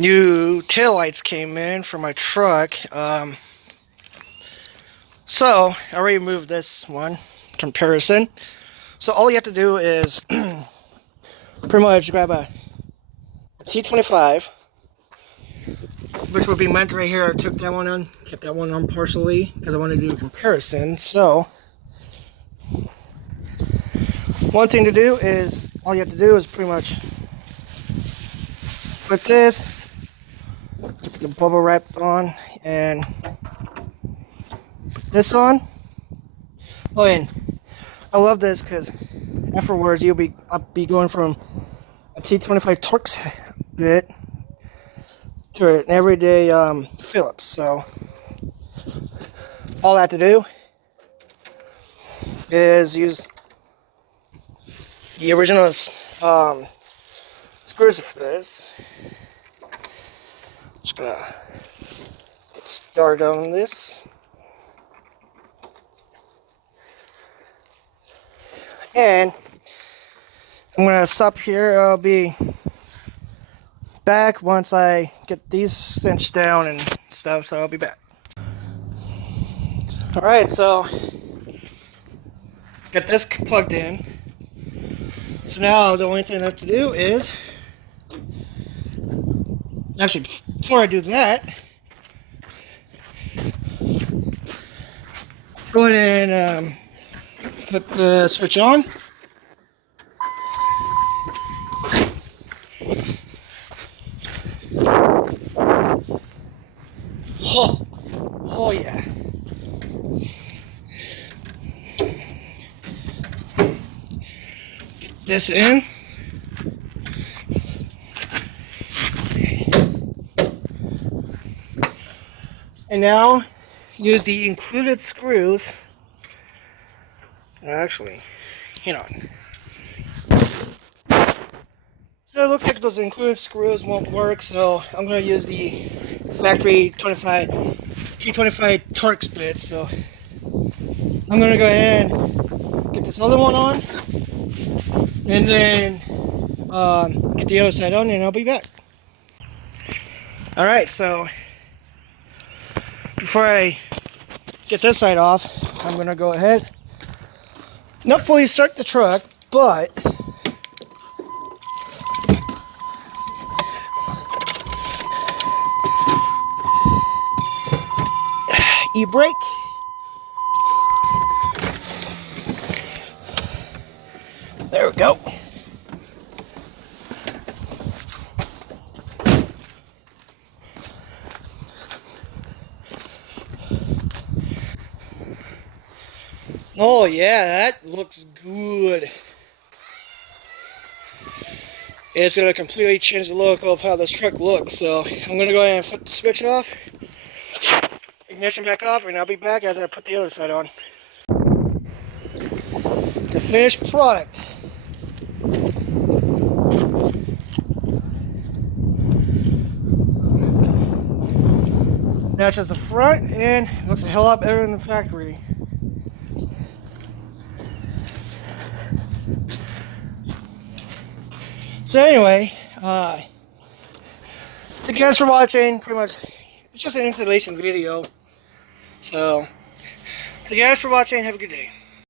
new taillights came in for my truck. So I already moved this one comparison. So all you have to do is pretty much grab a T25, which would be meant right here. I took that one on, kept that one on partially because I want to do a comparison. So one thing to do is, all you have to do is pretty much flip this, get the bubble wrap on, and put this on. Oh, and I love this because afterwards I'll be going from a T25 Torx bit to an everyday Phillips. So all I have to do is use the original screws for this. Just gonna get started on this. And I'm gonna stop here. I'll be back once I get these cinched down and stuff, so I'll be back. Alright, so got this plugged in. So now the only thing I have to do is, actually before I do that, go ahead and put the switch on. Oh yeah. Get this in. And now use the included screws. Actually, hang on. So it looks like those included screws won't work, so I'm going to use the factory T25 Torx bit. So I'm going to go ahead and get this other one on, and then get the other side on, and I'll be back. Alright, so before I get this side off, I'm going to go ahead, not fully start the truck, but e-brake. There we go. Oh yeah, that looks good. It's going to completely change the look of how this truck looks. So I'm going to go ahead and flip the switch off, ignition back off, and I'll be back as I put the other side on. The finished product. That's just the front, and it looks a hell lot better than the factory. So anyway, thank you guys for watching. Pretty much, it's just an installation video. So, thank you guys for watching. Have a good day.